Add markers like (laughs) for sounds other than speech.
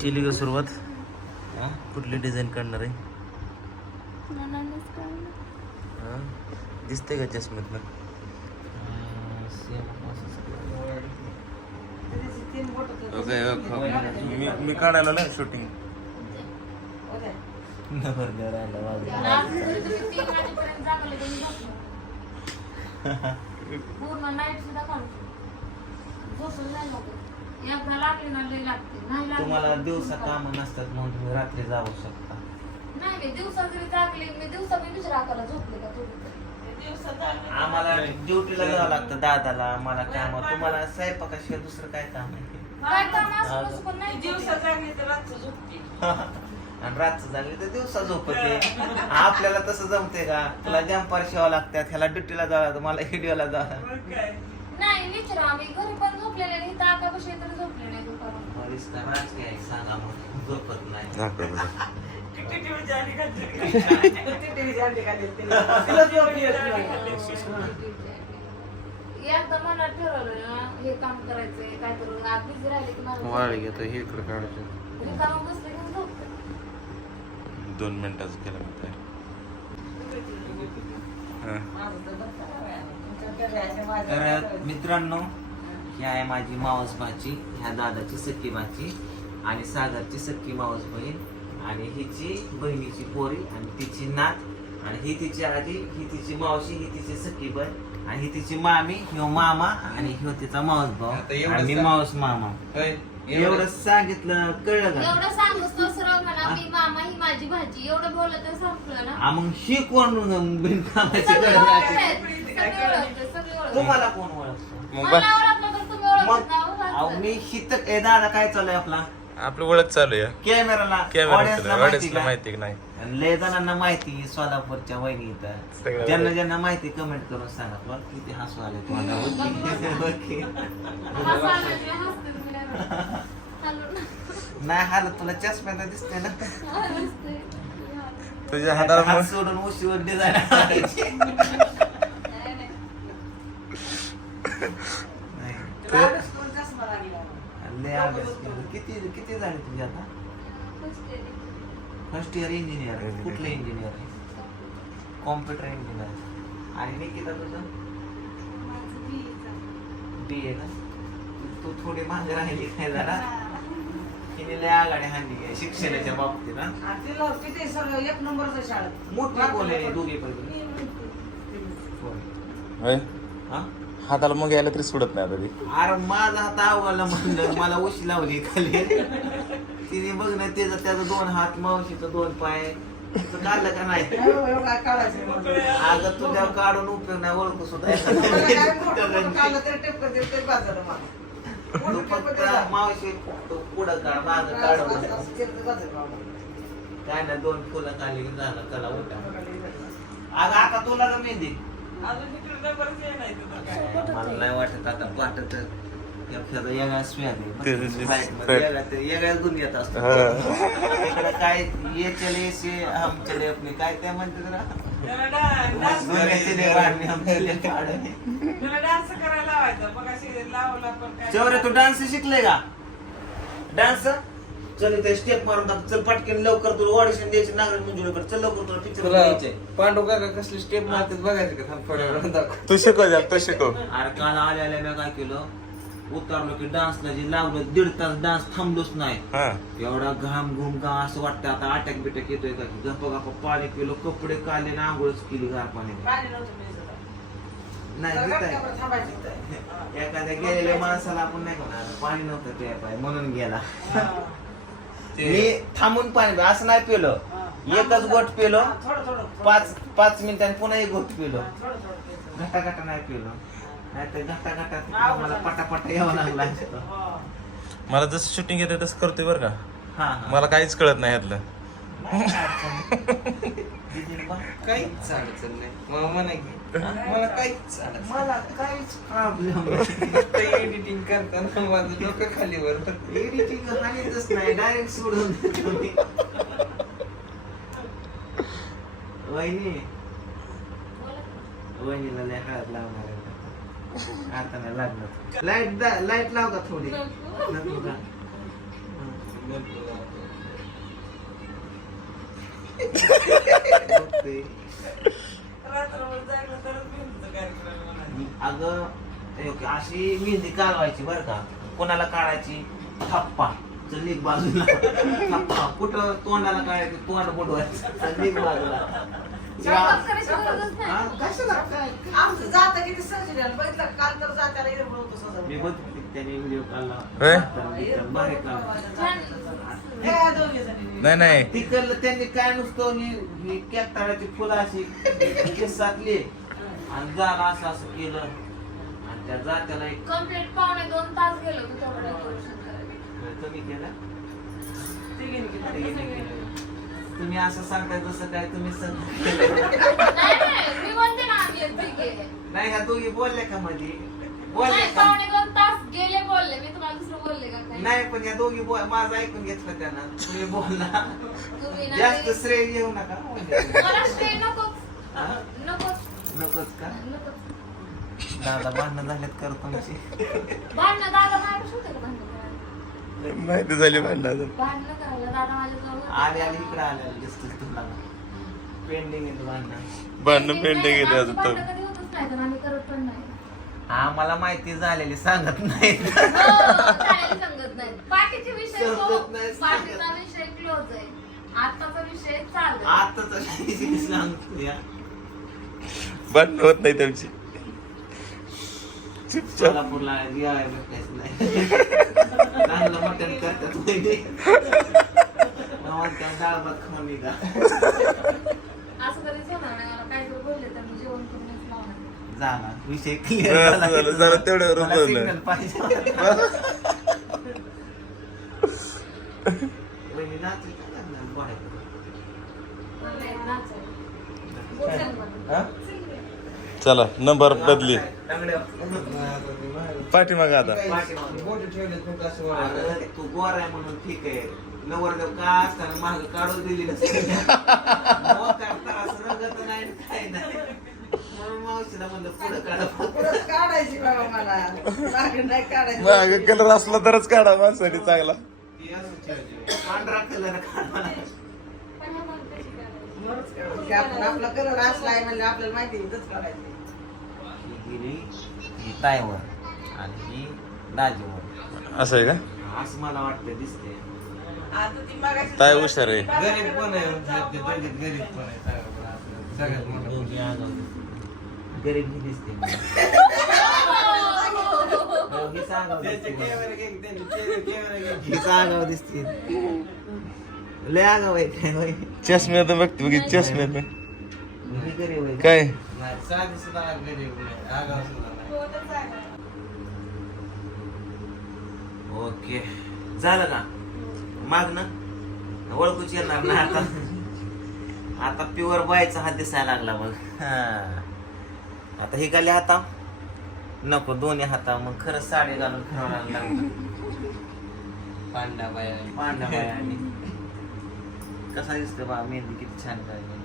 केली का सुरुवात? हा? कुठली डिझाईन काढणार आहे. हा? दिसते का असंच ओके मी मी काढायला ना शूटिंग. (laughs) पूर्ण नाईट सुद्धा काढतो झोपून नाही लागत एकदा लागली ना लई लागते. नाही लागली तुम्हाला तर दिवसा काम नसतात म्हणून तुम्ही रात्री जाऊ शकता. नाही मी दिवसा जरी जागली मी दिवसा मी दुसऱ्या आकाला झोपले का थोडी आम्हाला ड्युटीला जावं लागतं दादाला मला काम. तुम्हाला स्वयंपाकाशिवाय दुसरं काय काम आहे? काय काम असं नसतं पण नाही दिवसा जागली तर रात्र झोपते. (laughs) आणि रात्र झाली तर दिवसा झोपते. आपल्याला तसं जमते का? तुला जंपार शिवावं लागतात ह्याला ड्युटीला जावं लागतं मला (laughs) हिडिओला जावं मग काय? नाही विचारा आम्ही घरी पण झोपलेले नाही इथं आका बसले तरी झोपले एकदा मला ठरवलं ना हे काम करायचंय काय करू आज बिझी राहिले की मला वाळ घेतो हे इकडे काढायचं रिकामं बसले की झोपते दोन मिनिटाचं केलं मी तयार हा. माझं तर. तुमच्या घरी माझ्या. मित्रांनो ही आहे माझी मावस भाची ह्या दादाची सख्खी भाची आणि सागरची सख्खी मावस बहीण आणि हिची बहिणीची पोरी आणि तिची नात आणि ही तिची आजी ही तिची मावशी ही तिची सख्खी बहीण आणि ही तिची मामी ह्यो मामा आणि ह्यो तिचा मावस भाऊ. आणि मी. मावस मामा. एवढं सांगितलं कळलं का? एवढं सांगूस तो सरळ म्हणा मी मामा ही माझी भाजी एवढं बोललं तर संपलं ना. हा, मग ही कोण बिनकामाची सगळे ओळखतात, ओळखतात, ओळखतात. तुम्हाला कोण ओळखतं? मग मला बस ओळखलं तर तुम्ही ओळखत मग अहो. मी ए दादा काय चालूय आपला आपलं ओळख चालू आहे कॅमेराला कॅमेरा ऑडियन्सला माहिती का? की नाही लय जणांना माहिती सोलापूरच्या वहिनी इथं ज्यांना. ज्यांना माहिती कमेंट करून सांगा बघ किती हसू आले तुम्हाला ओके. नाही. हलू तुला चष्म्याला दिसते ना. तुझ्या हाताला हात सोडून उशीवर डिझाईन नाही, नाही. तुला अभ्यास करून चष्मा लागला. लय अभ्यास केला. किती किती झाले तुझे आता हसते. Year engineer Engineer. कुठलं इंजिनियर आहे कॉम्प्युटर इंजिनियर आणि निकिता तुझं माझं बी ए का? तू थोडी मागे राहिली काय जरा. तिने लय आघाडी हाणली आहे शिक्षणाच्या बाबतीत ना किती एक नंबरचं शाळेत मोठी बोलले दोघे पण. मी? हा? हाताला मग यायला तरी सोडत नाही आता ती. अरे माझा हात आवडला म्हणलं मला उशी लावली खाली तिने बघ ना त्याचा त्याचा दोन हात मावशीचं दोन पाय. तुझं काढलं का नाही. अगं तुझ्या काढून उपयोग नाही ओळखू सुद्धा तू काढलं फक्त. मावशी पुढं काढ मागं काढ. काय नाही दोन फुलं खाली झालं त्याला उठा. अगं आता तुला का मेहंदी. मला नाही वाटत आता वाटत वेगळा ते- आहे ते- ते असतो काय काय ते म्हणते जरा काय चौरे तू डान्स शिकले का? डान्स? चल इथे स्टेप मारून टाक. चल पटकन लवकर तुला ऑडिशन द्यायची नागरिक मंजुळीकडे चल लवकर तुला पिक्चर द्यायचे. पांडू काका कसली स्टेप मारतात बघायचं का? थांब थोड्या दाखव. तू शिकव जा तू शिकव. अरे काल आल्या आल्या मी काय केलं? उतरलो की डान्सला जे लावलं दीड तास डान्स थांबलोच नाही हा एवढा घाम घुम घाम असं वाटतं आता अटॅक बिटॅक येतोय का की गप्पा गप्पा पाणी पिलो कपडे काढले ना आंघोळच केली गार पाणी. नाही. (laughs) एखाद्या गेलेल्या माणसाला आपण नाही कोणा पाणी नव्हतं ते पाय म्हणून गेला. (laughs) मी थांबून पाणी असं नाही पिलो. एकच गोट पिलो हा, थोडं थोडं थोडं. पाच पाच मिनिटांनी पुन्हा एक गोट पिलो. घटा घटा नाही पिलो घटा मला पटापटा यावं लागला. असतं. हा. मला जसं शूटिंग येतं तसं करतोय बरं का. हा हा. मला काहीच कळत नाही यातलं. नाही अडचण. दीदीला बा- (laughs) काहीच अडचण नाही. मामा नाही की मला काहीच अडचण मला काहीच प्रॉब्लेम (laughs) एडिटिंग करताना माझं डोकं खालीवर एडिटिंग हानीतच नाही. डायरेक्ट सोडून देतो मी. वहिनी. वहिनीला लय हळद लावणार आहे. आता. नाही लागणार लाइट लाइट लाव का थोडी. नको. का? अगं अशी मेहंदी काढवायची बरं का. कोणाला काढायची? थप्पा. चल बाजूला. थप्पा. कुठं तोंडाला काढायची? तोंड बुडवायचं. चल बाजूला. स्वयंपाक करायची गरजच नाही. कशाला काय आमचं जातं किती सजलेलं बघितलं? काल तर जात्याला हिरवळ होतं सजवलं. मी बघते त्याने व्हिडिओ काढला होय? एकदम भारी काढला. छान. हे दोघे जणी. नाही नाही तिकडलं त्यांनी काय नुसतं ही ही कॅकटाळाची फुलं अशी केसातली आणि झालं असं असं केलं आणि त्या जात्याला एक कंप्लीट पावणे दोन तास गेलो तेवढं करायला. कमी केलं तिघींनी केलं. तिघींनी केलं. तुम्ही असं सांगताय जसं काय तुम्ही सांग नाही, नाही, मी म्हणते ना आम्ही आहेत तिघे. नाही का तुम्ही बोलले का मध्ये बोलले नाही, का? पावणे दोन तास गेले बोलले. मी तुम्हाला दुसरं बोलले का काही? नाही पण या दोघी बोल माझं ऐकून घेतलं त्यानं. तुम्ही बोलला. तुम्ही ना जास्त श्रेय घेऊ नका. मला नकोच. हा? नकोच. नकोच का? नकोच. दादा भांडणं झालेत कर तुमची. भांडणं दादा माझ्यापाशी होते का भांडणं? माहिती झाली भांडण भांडणं करायला दादा होते. आले आले इकडे आले दिसतील तुला पेंडिंग आहे भांडणं. भांडण पेंडिंग येते अजून भांडणं तर. कधी होतच नाही तर आम्ही करत पण नाही. आम्हाला माहिती झालेली सांगत नाही. हो, चालेल सांगत नाही. बाकीचे विषय तो सांगत नाही, सांगत. बाकीचा विषय क्लोज आहे. आताचा विषय चालू आहे. आता तर सांगतो या भांडण होत नाही त्यांची. चुपचाप सोलापूरला भेटायच नाही. (laughs) चांगलं मटण करतात (laughs) डाळ भात खाऊन निघा असं कधीच होणार नाही मला काय जर बोलले तर मी जेवण करूनच लावणार झाला विषय क्लिअर झालं, झालं, तेवढ्यावर बोलणं. सिग्नल पाहिजे वहिनी नाचली का लागणार बोलायला? नाही, नाचायला. चल बरं. हा? चला नंबर बदली. लंगड्या- पाठीमाग आता. तू गोर आहे म्हणून ठीक आहे नवरदेव का असताना माग काढून दिली मागे माग कलर असला तरच काढा माणसाठी चांगला पांढरा कलर काढा. आपण आपला कलर असलाय म्हणजे आपल्याला माहिती आहे, इथंच काढायची ही ही ताईवर आणि ही दाजीवर असं आहे का असं मला वाटतं दिसते आता ती मगाशी- ताई हुशार आहे. गरीब पण आहे ते दोघीत गरीब पण आहे सगळ्यात आपलं. सगळ्यात मोठं. दोघी आगाऊ. गरीब ही दिसते सांगावं त्याचे दिसते मला. कॅमेरा घे, त्यांचे चेहरे कॅमेरा घे. सांगावं दिसते लय आगाव आहे काय होय. चष्म्यात बघते बघी चष्म्यात ही गरीब काय? नाही, साधी सुद्धा गरीब नाही, आगाऊ सुद्धा नाही. ओके. झालं का? माग ना. ओळखूच येणार ना आता. आता प्युअर बायचा हात दिसायला लागला मग हा. आता हे गाले हाता नको दोन्ही हाता मग खरंच साडी घालून फिरवायला लागलं. (laughs) पांडा बाया पांढरा बाय आणि कसा दिसतो बा मेहंदी किती छान काढली